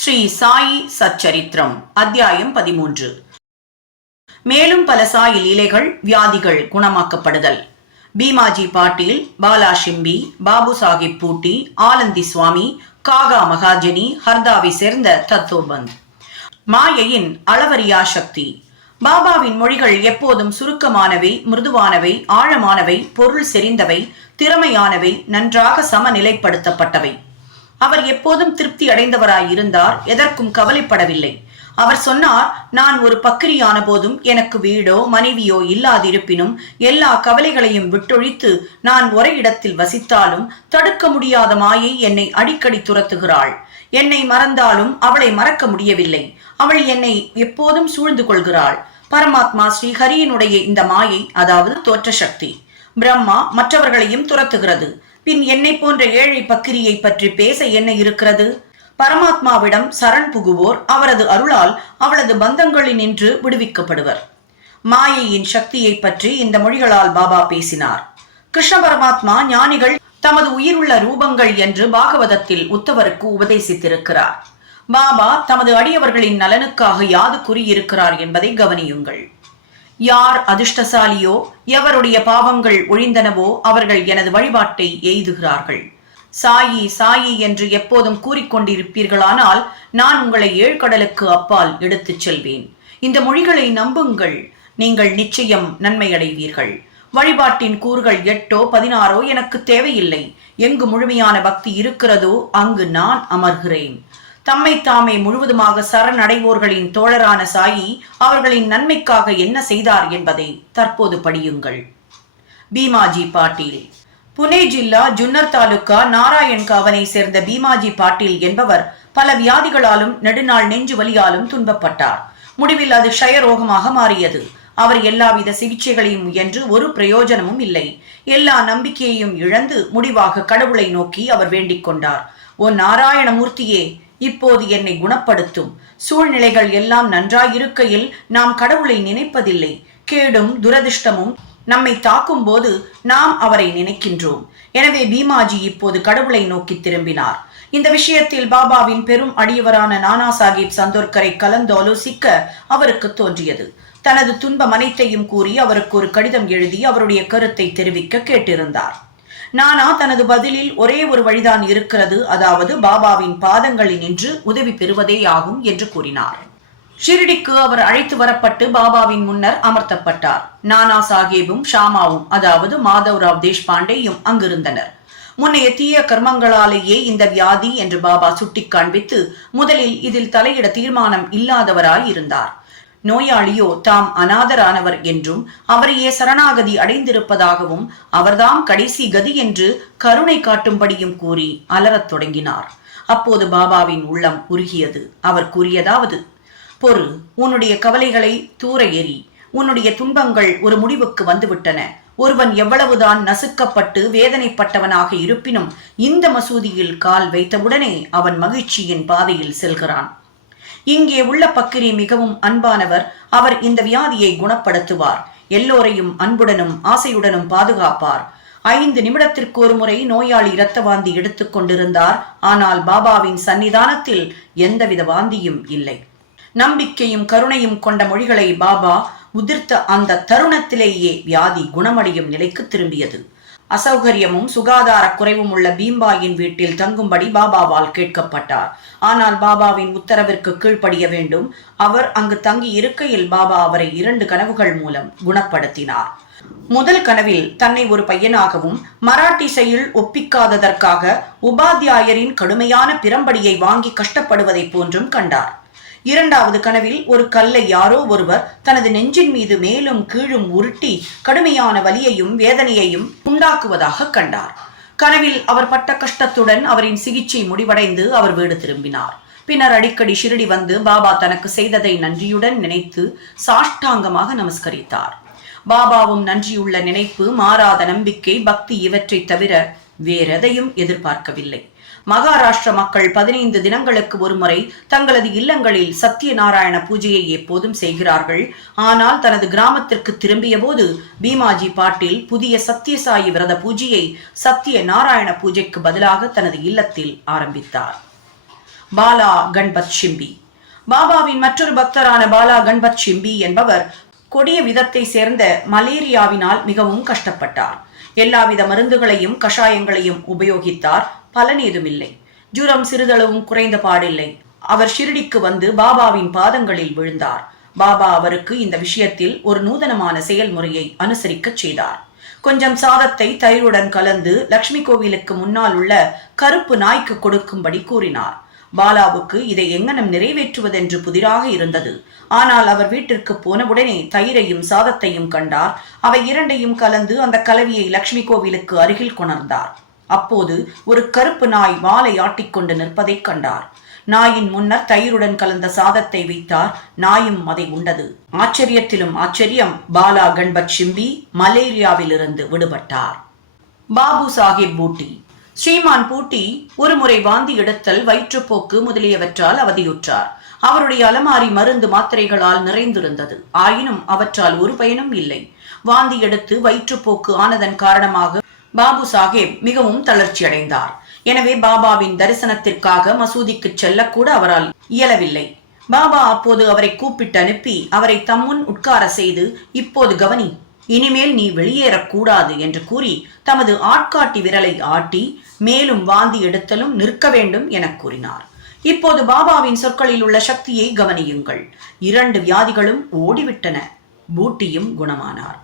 ஸ்ரீ சாயி சச்சரித்திரம் அத்தியாயம் பதிமூன்று. மேலும் பல சாயி லீலைகள் வியாதிகள் குணமாக்கப்படுதல். பீமாஜி பாட்டீல் பாலா ஷிம்பி பாபு சாஹிப் பூட்டி ஆலந்தி சுவாமி காகா மகாஜனி ஹர்தாவை சேர்ந்த தத்தோபந்த் மாயையின் அளவரியா சக்தி. பாபாவின் மொழிகள் எப்போதும் சுருக்கமானவை மிருதுவானவை ஆழமானவை பொருள் செறிந்தவை திறமையானவை நன்றாக சமநிலைப்படுத்தப்பட்டவை. அவர் எப்போதும் திருப்தி அடைந்தவராய் இருந்தார் எதற்கும் கவலைப்படவில்லை. அவர் சொன்னார் நான் ஒரு பக்கிரியான போதும் எனக்கு வீடோ மனைவியோ இல்லாதிருப்பினும் எல்லா கவலைகளையும் விட்டொழித்து நான் ஒரே இடத்தில் வசித்தாலும் தடுக்க முடியாத மாயை என்னை அடிக்கடி துரத்துகிறாள். என்னை மறந்தாலும் அவளை மறக்க முடியவில்லை. அவள் என்னை எப்போதும் சூழ்ந்து கொள்கிறாள். பரமாத்மா ஸ்ரீ ஹரியினுடைய இந்த மாயை அதாவது தோற்ற சக்தி பிரம்மா மற்றவர்களையும் துரத்துகிறது. பின் என்னை போன்ற ஏழை பக்கிரியை பற்றி பேச என்ன இருக்கிறது? பரமாத்மாவிடம் சரண் புகுவோர் அவரது அருளால் அவளது பந்தங்களினின்று விடுவிக்கப்படுவர். மாயையின் சக்தியை பற்றி இந்த மொழிகளால் பாபா பேசினார். கிருஷ்ண பரமாத்மா ஞானிகள் தமது உயிருள்ள ரூபங்கள் என்று பாகவதத்தில் உத்தவருக்கு உபதேசித்திருக்கிறார். பாபா தமது அடியவர்களின் நலனுக்காக யாது கூறியிருக்கிறார் என்பதை கவனியுங்கள். யார் அதிர்ஷ்டசாலியோ எவருடைய பாவங்கள் ஒழிந்தனவோ அவர்கள் எனது வழிபாட்டை எய்துகிறார்கள். சாயி சாயி என்று எப்போதும் கூறிக்கொண்டிருப்பீர்களானால் நான் உங்களை ஏழ்கடலுக்கு அப்பால் எடுத்துச் செல்வேன். இந்த மொழிகளை நம்புங்கள். நீங்கள் நிச்சயம் நன்மையடைவீர்கள். வழிபாட்டின் கூறுகள் எட்டோ பதினாறோ எனக்கு தேவையில்லை. எங்கு முழுமையான பக்தி இருக்கிறதோ அங்கு நான் அமர்கிறேன். தம்மை தாமே முழுவதுமாக சரணடைவோர்களின் தோழரான சாயி அவர்களின் நன்மைக்காக என்ன செய்தார் என்பதை தற்போது படியுங்கள். பீமாஜி பாட்டீல். புனே ஜில்லா ஜுன்னர் தாலுகா நாராயண் காவனை சேர்ந்த பீமாஜி பாட்டீல் என்பவர் பல வியாதிகளாலும் நெடுநாள் நெஞ்சு வலியாலும் துன்பப்பட்டார். முடிவில் அது க்ஷயரோகமாக மாறியது. அவர் எல்லாவித சிகிச்சைகளையும் முயன்று ஒரு பிரயோஜனமும் இல்லை. எல்லா நம்பிக்கையையும் இழந்து முடிவாக கடவுளை நோக்கி அவர் வேண்டிக் கொண்டார். ஓ நாராயணமூர்த்தியே இப்போது என்னை குணப்படுத்தும். சூழ்நிலைகள் எல்லாம் நன்றாயிருக்கையில் நாம் கடவுளை நினைப்பதில்லை. கேடும் துரதிர்ஷ்டமும் நம்மை தாக்கும் போது நாம் அவரை நினைக்கின்றோம். எனவே பீமாஜி இப்போது கடவுளை நோக்கி திரும்பினார். இந்த விஷயத்தில் பாபாவின் பெரும் அடியவரான நானா சாஹிப் சந்தோர்கரை கலந்தாலோசிக்க அவருக்கு தோன்றியது. தனது துன்பம் அனைத்தையும் கூறி அவருக்கு ஒரு கடிதம் எழுதி அவருடைய கருத்தை தெரிவிக்க கேட்டிருந்தார். நானா தனது பதிலில் ஒரே ஒரு வழிதான் இருக்கிறது அதாவது பாபாவின் பாதங்களில் நின்று உதவி பெறுவதே ஆகும் என்று கூறினார். ஷிரடிக்கு அவர் அழைத்து வரப்பட்டு பாபாவின் முன்னர் அமர்த்தப்பட்டார். நானா சாஹேபும் ஷாமாவும் அதாவது மாதவ்ராவ் தேஷ்பாண்டேயும் அங்கிருந்தனர். முன்னைய தீய கர்மங்களாலேயே இந்த வியாதி என்று பாபா சுட்டிக் காண்பித்து முதலில் இதில் தலையிட தீர்மானம் இல்லாதவராய் இருந்தார் நோயாளியோ தாம் அநாதரானவர் என்றும் அவரையே சரணாகதி அடைந்திருப்பதாகவும் அவர்தாம் கடைசி கதி என்று கருணை காட்டும்படியும் கூறி அலறத் தொடங்கினார். அப்போது பாபாவின் உள்ளம் உருகியது. அவர் கூறியதாவது பொறு உன்னுடைய கவலைகளை தூர எறி உன்னுடைய துன்பங்கள் ஒரு முடிவுக்கு வந்துவிட்டன. ஒருவன் எவ்வளவுதான் நசுக்கப்பட்டு வேதனைப்பட்டவனாக இருப்பினும் இந்த மசூதியில் கால் வைத்தவுடனே அவன் மகிழ்ச்சியின் பாதையில் செல்கிறான். இங்கே உள்ள பக்கிரி மிகவும் அன்பானவர் அவர் இந்த வியாதியை குணப்படுத்துவார். எல்லோரையும் அன்புடனும் ஆசையுடனும் பாதுகாப்பார். ஐந்து நிமிடத்திற்கு ஒரு முறை நோயாளி இரத்த வாந்தி எடுத்துக் கொண்டிருந்தார். ஆனால் பாபாவின் சன்னிதானத்தில் எந்தவித வாந்தியும் இல்லை. நம்பிக்கையும் கருணையும் கொண்ட மொழிகளை பாபா உதிர்த்த அந்த தருணத்திலேயே வியாதி குணமடையும் நிலைக்கு திரும்பியது. அசௌகரியமும் சுகாதார குறைவும் உள்ள பீம்பாயின் வீட்டில் தங்கும்படி பாபாவால் கேட்கப்பட்டார். ஆனால் பாபாவின் உத்தரவிற்கு கீழ்ப்படிய வேண்டும். அவர் அங்கு தங்கி இருக்கையில் பாபா அவரை இரண்டு கனவுகள் மூலம் குணப்படுத்தினார். முதல் கனவில் தன்னை ஒரு பையனாகவும் மராட்டிசையில் ஒப்பிக்காததற்காக உபாத்தியாயரின் கடுமையான பிரம்படியை வாங்கி கஷ்டப்படுவதைப் போன்றும் கண்டார். இரண்டாவது கனவில் ஒரு கல்லை யாரோ ஒருவர் தனது நெஞ்சின் மீது மேலும் கீழும் உருட்டி கடுமையான வலியையும் வேதனையையும் உண்டாக்குவதாக கண்டார். கனவில் அவர் பட்ட கஷ்டத்துடன் அவரின் சிகிச்சை முடிவடைந்து அவர் வீடு திரும்பினார். பின்னர் அடிக்கடி ஷிரடி வந்து பாபா தனக்கு செய்ததை நன்றியுடன் நினைத்து சாஷ்டாங்கமாக நமஸ்கரித்தார். பாபாவும் நன்றியுள்ள நினைப்பு மாறாத நம்பிக்கை பக்தி இவற்றை தவிர வேறெதையும் எதிர்பார்க்கவில்லை. மகாராஷ்டிர மக்கள் பதினைந்து தினங்களுக்கு ஒருமுறை தங்களது இல்லங்களில் சத்யநாராயண பூஜையை எப்போதும் செய்கிறார்கள். ஆனால் தனது கிராமத்திற்கு திரும்பிய போது பீமாஜி பாட்டில் புதிய சத்யசாயி விரத பூஜையை சத்திய நாராயண பூஜைக்கு பதிலாக தனது இல்லத்தில் ஆரம்பித்தார். பாலா கண்பத் ஷிம்பி. பாபாவின் மற்றொரு பக்தரான பாலா கண்பத் ஷிம்பி என்பவர் கொடிய விதத்தை சேர்ந்த மலேரியாவினால் மிகவும் கஷ்டப்பட்டார். எல்லாவித மருந்துகளையும் கஷாயங்களையும் உபயோகித்தார். பலன் ஏதுமில்லை ஜுரம் சிறிதளவும் குறைந்த பாடில்லை. அவர் ஷிரடிக்கு வந்து பாபாவின் பாதங்களில் விழுந்தார். பாபா அவருக்கு இந்த விஷயத்தில் ஒரு நூதனமான செயல்முறையை அனுசரிக்கச் செய்தார். கொஞ்சம் சாதத்தை தயிருடன் கலந்து லக்ஷ்மி கோவிலுக்கு முன்னால் உள்ள கருப்பு நாய்க்கு கொடுக்கும்படி கூறினார். பாலாவுக்கு இதை எங்கனம் நிறைவேற்றுவதென்று புதிராக இருந்தது. ஆனால் அவர் வீட்டிற்கு போனவுடனே தயிரையும் சாதத்தையும் கண்டார். அவை இரண்டையும் கலந்து அந்த கலவியை லக்ஷ்மி கோவிலுக்கு அருகில் கொணர்ந்தார். அப்போது ஒரு கருப்பு நாய் வாலை ஆட்டிக்கொண்டு நிற்பதைக் கண்டார். நாயின் முன்னர் தயிருடன் கலந்த சாதத்தை வைத்தார். நாயும் அதை உண்டது. ஆச்சரியத்திலும் ஆச்சரியம் பாலா கண்பத் சிம்பி மலேரியாவிலிருந்து விடுபட்டார். பாபு சாஹிப் பூட்டி. ஸ்ரீமான் பூட்டி ஒருமுறை வாந்தி எடுத்தல் வயிற்றுப்போக்கு முதலியவற்றால் அவதியுற்றார். அவருடைய அலமாரி மருந்து மாத்திரைகளால் நிறைந்திருந்தது. ஆயினும் அவற்றால் ஒரு பயனும் இல்லை. வாந்தி எடுத்து வயிற்றுப்போக்கு ஆனதன் காரணமாக பாபு சாஹேப் மிகவும் தளர்ச்சி அடைந்தார் எனவே பாபாவின் தரிசனத்திற்காக மசூதிக்கு செல்லக்கூட அவரால் இயலவில்லை. பாபா அப்போது அவரை கூப்பிட்டு அனுப்பி அவரை தம்முன் உட்கார செய்து இப்போது கவனி இனிமேல் நீ வெளியேறக்கூடாது என்று கூறி தமது ஆட்காட்டி விரலை ஆட்டி மேலும் வாந்தி எடுத்தலும் நிற்க வேண்டும் என கூறினார். இப்போது பாபாவின் சொற்களில் உள்ள சக்தியை கவனியுங்கள். இரண்டு வியாதிகளும் ஓடிவிட்டன. பூட்டியும் குணமானார்.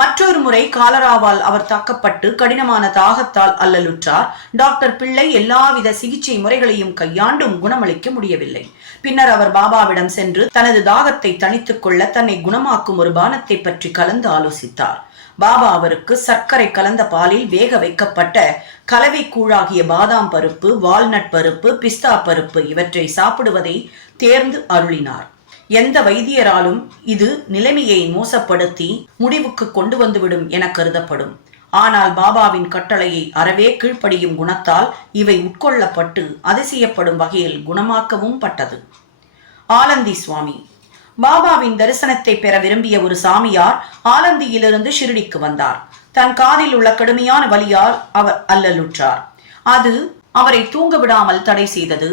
மற்றொரு முறை காலராவால் அவர் தாக்கப்பட்டு கடினமான தாகத்தால் அல்லலுற்றார். டாக்டர் பிள்ளை எல்லாவித சிகிச்சை முறைகளையும் கையாண்டும் குணமளிக்க முடியவில்லை. பின்னர் அவர் பாபாவிடம் சென்று தனது தாகத்தை தணித்துக் கொள்ள தன்னை குணமாக்கும் ஒரு பானத்தை பற்றி கலந்து ஆலோசித்தார். பாபா அவருக்கு சர்க்கரை கலந்த பாலில் வேக வைக்கப்பட்ட கலவை கூழாகிய பாதாம் பருப்பு வால்நட் பருப்பு பிஸ்தா பருப்பு இவற்றை சாப்பிடுவதை தேர்ந்து அருளினார். எந்த வைத்தியராலும் இது நிலைமையை மோசப்படுத்தி முடிவுக்கு கொண்டு வந்துவிடும் என கருதப்படும். ஆனால் பாபாவின் கட்டளையை அறவே கீழ்ப்படியும் குணத்தால் இவை உட்கொள்ளப்பட்டு அதிசயப்படும் வகையில் குணமாக்கவும் பட்டது. ஆலந்தி சுவாமி. பாபாவின் தரிசனத்தை பெற விரும்பிய ஒரு சாமியார் ஆலந்தியிலிருந்து ஷிரடிக்கு வந்தார். தன் காதில் உள்ள கடுமையான வலியால் அவர் அல்லலுற்றார். அது அவரை தூங்க விடாமல் தடை செய்தது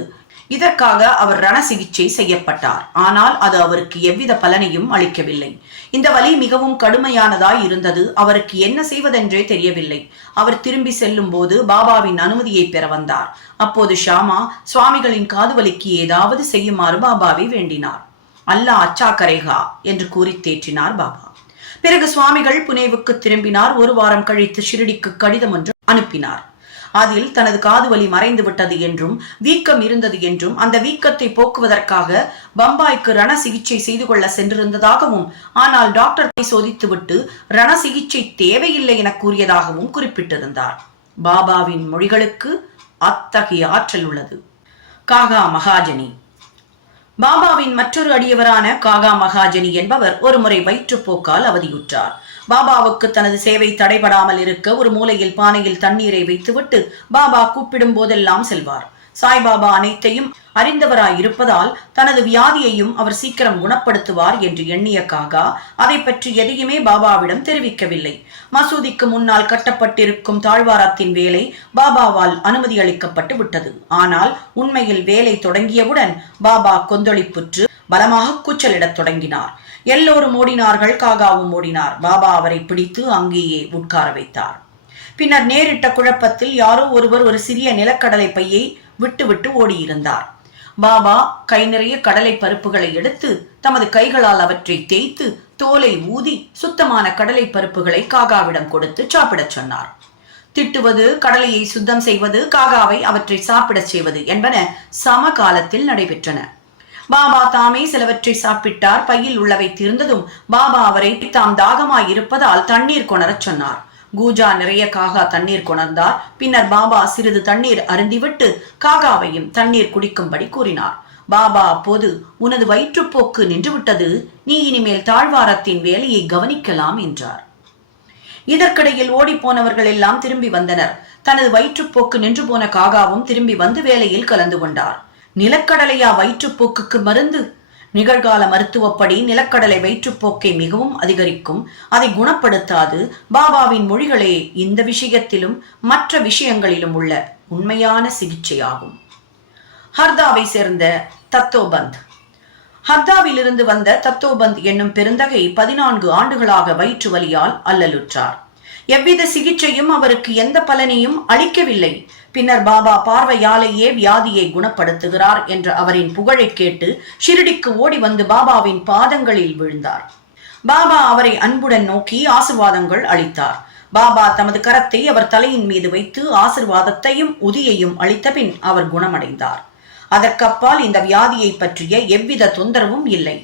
இதற்காக அவர் ரண சிகிச்சை செய்யப்பட்டார். ஆனால் அது அவருக்கு எவ்வித பலனையும் அளிக்கவில்லை. இந்த வலி மிகவும் கடுமையானதாய் இருந்தது. அவருக்கு என்ன செய்வதென்றே தெரியவில்லை. அவர் திரும்பி செல்லும் போது பாபாவின் அனுமதியை பெற வந்தார். அப்போது ஷாமா சுவாமிகளின் காது வலிக்கு ஏதாவது செய்யுமாறு பாபாவை வேண்டினார். அல்லா அச்சா கரேகா என்று கூறி தேற்றினார் பாபா. பிறகு சுவாமிகள் புனேவுக்கு திரும்பினார். ஒரு வாரம் கழித்து ஷிரடிக்கு கடிதம் ஒன்று அனுப்பினார். அதில் தனது காது வலி மறைந்து விட்டது என்றும் வீக்கம் இருந்தது என்றும் அந்த வீக்கத்தை போக்குவதற்காக பம்பாய்க்கு ரண சிகிச்சை செய்து கொள்ள சென்றிருந்ததாகவும் ஆனால் டாக்டர் சோதித்துவிட்டு ரண சிகிச்சை தேவையில்லை என கூறியதாகவும் குறிப்பிட்டிருந்தார். பாபாவின் மொழிகளுக்கு அத்தகைய ஆற்றல் உள்ளது. காகா மகாஜனி. பாபாவின் மற்றொரு அடியவரான காகா மகாஜனி என்பவர் ஒருமுறை வயிற்றுப்போக்கால் அவதியுற்றார். பாபாவுக்கு தனது சேவை தடைபடாமல் இருக்க ஒரு மூலையில் பானையில் தண்ணீரை வைத்துவிட்டு பாபா கூப்பிடும் போதெல்லாம் செல்வார். சாய்பாபா அனைத்தையும் அறிந்தவராய் இருப்பதால் தனது வியாதியையும் அவர் சீக்கிரம் குணப்படுத்துவார் என்று எண்ணிய காகா அதை பற்றி எதையுமே பாபாவிடம் தெரிவிக்கவில்லை. மசூதிக்கு முன்னால் கட்டப்பட்டிருக்கும் தாழ்வாரத்தின் வேலை பாபாவால் அனுமதி அளிக்கப்பட்டு விட்டது. ஆனால் உண்மையில் வேலை தொடங்கியவுடன் பாபா கொந்தளிப்புற்று பலமாக கூச்சலிடத் தொடங்கினார். எல்லோரும் ஓடினார்கள் காகாவும் ஓடினார். பாபா அவரை பிடித்து அங்கேயே உட்கார வைத்தார். பின்னர் நேரிட்ட குழப்பத்தில் யாரோ ஒருவர் ஒரு சிறிய நிலக்கடலை பையை விட்டுவிட்டு ஓடியிருந்தார். பாபா கை நிறைய கடலை பருப்புகளை எடுத்து தமது கைகளால் அவற்றை தேய்த்து தோலை ஊதி சுத்தமான கடலை பருப்புகளை காகாவிடம் கொடுத்து சாப்பிடச் சொன்னார். திட்டுவது கடலையை சுத்தம் செய்வது காகாவை அவற்றை சாப்பிடச் செய்வது என்பன சம காலத்தில் நடைபெற்றன. பாபா தாமே சிலவற்றை சாப்பிட்டார் பையில் உள்ளவை தீர்ந்ததும் பாபா அவரை தாம் தாகமாய் இருப்பதால் தண்ணீர் கொணரச் சொன்னார். கூஜா நிறைய காகா தண்ணீர் கொணர்ந்தார். பின்னர் பாபா சிறிது தண்ணீர் அருந்திவிட்டு காகாவையும் தண்ணீர் குடிக்கும்படி கூறினார். பாபா அப்போது உனது வயிற்றுப்போக்கு நின்றுவிட்டது. நீ இனிமேல் தாழ்வாரத்தின் வேலையை கவனிக்கலாம் என்றார். இதற்கிடையில் ஓடிப்போனவர்கள் எல்லாம் திரும்பி வந்தனர். தனது வயிற்றுப்போக்கு நின்று போன காகாவும் திரும்பி வந்து வேலையில் கலந்து கொண்டார். நிலக்கடலையா வயிற்றுப்போக்குக்கு மருந்து? நிகழ்கால மருத்துவப்படி நிலக்கடலை வயிற்றுப்போக்கை மிகவும் அதிகரிக்கும். அதை குணப்படுத்தாது. பாபாவின் மொழிகளே இந்த விஷயத்திலும் மற்ற விஷயங்களிலும் உள்ள உண்மையான சிகிச்சையாகும். ஹர்தாவை சேர்ந்த தத்தோபந்த். ஹர்தாவிலிருந்து வந்த தத்தோபந்த் என்னும் பெருந்தகை பதினான்கு ஆண்டுகளாக வயிற்று வலியால் அல்லலுற்றார். எவ்வித சிகிச்சையும் அவருக்கு எந்த பலனையும் அளிக்கவில்லை. பின்னர் பாபா பார்வையாலேயே வியாதியை குணப்படுத்துகிறார் என்ற அவரின் புகழை கேட்டு ஷிரடிக்கு ஓடி வந்து பாபாவின் பாதங்களில் விழுந்தார். பாபா அவரை அன்புடன் நோக்கி ஆசிர்வாதங்கள் அளித்தார். பாபா தமது கரத்தை அவர் தலையின் மீது வைத்து ஆசிர்வாதத்தையும் உதியையும் அளித்த பின் அவர் குணமடைந்தார். அதற்கப்பால் இந்த வியாதியை பற்றிய எவ்வித தொந்தரவும் இல்லை.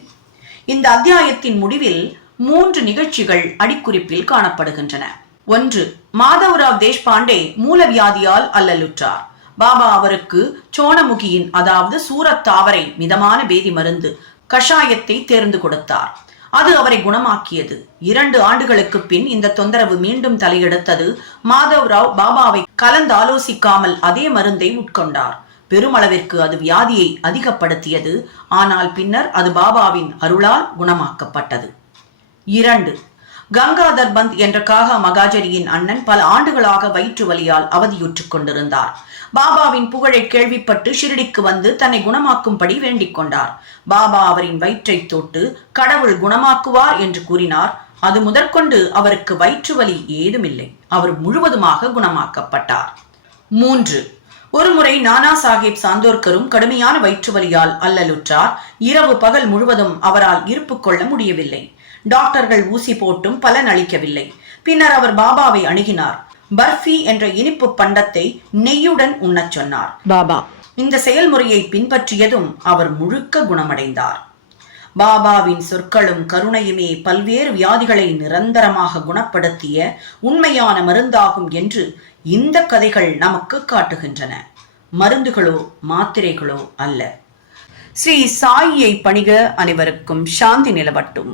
இந்த அத்தியாயத்தின் முடிவில் மூன்று நிகழ்ச்சிகள் அடிக்குறிப்பில் காணப்படுகின்றன. ஒன்று மாதவராவ் தேஷ்பாண்டே மூலவியாதியால் அல்லலுற்றார். பாபா அவருக்கு சோனமுகியின் அதாவது சூரத்தாவரை மிதமான பேதி மருந்து கஷாயத்தை தேர்ந்து கொடுத்தார். அது அவரை குணமாக்கியது. இரண்டு ஆண்டுகளுக்கு பின் இந்த தொந்தரவு மீண்டும் தலையெடுத்தது மாதவராவ் பாபாவை கலந்தாலோசிக்காமல் அதே மருந்தை உட்கொண்டார். பெருமளவிற்கு அது வியாதியை அதிகப்படுத்தியது. ஆனால் பின்னர் அது பாபாவின் அருளால் குணமாக்கப்பட்டது. இரண்டு. கங்காதர் பந்த் என்ற காகா மகாஜரியின் அண்ணன் பல ஆண்டுகளாக வயிற்று வலியால் அவதியுற்றுக் கொண்டிருந்தார். பாபாவின் புகழை கேள்விப்பட்டு ஷிரடிக்கு வந்து தன்னை குணமாக்கும்படி வேண்டிக் கொண்டார். பாபா அவரின் வயிற்றை தொட்டு கடவுள் குணமாக்குவார் என்று கூறினார். அது முதற்கொண்டு அவருக்கு வயிற்று வலி ஏதுமில்லை. அவர் முழுவதுமாக குணமாக்கப்பட்டார். மூன்று. ஒருமுறை நானா சாஹிப் சாந்தோர்கரும் கடுமையான வயிற்று வலியால் அல்லலுற்றார். இரவு பகல் முழுவதும் அவரால் இருப்பு கொள்ள முடியவில்லை. டாக்டர்கள் ஊசி போட்டும் பலன் அளிக்கவில்லை. பின்னர் அவர் பாபாவை அணுகினார். பர்ஃபி என்ற இனிப்பு பண்டத்தை நெய்யுடன் உண்ணச் சொன்னார். பாபா. இந்த செயல்முறையை பின்பற்றியதும் அவர் முழுக்க குணமடைந்தார். பாபாவின் சொற்களும் கருணையுமே பல்வேறு வியாதிகளை நிரந்தரமாக குணப்படுத்திய உண்மையான மருந்தாகும் என்று இந்த கதைகள் நமக்கு காட்டுகின்றன. மருந்துகளோ மாத்திரைகளோ அல்ல. ஸ்ரீ சாயியை பணிக அனைவருக்கும் சாந்தி நிலவட்டும்.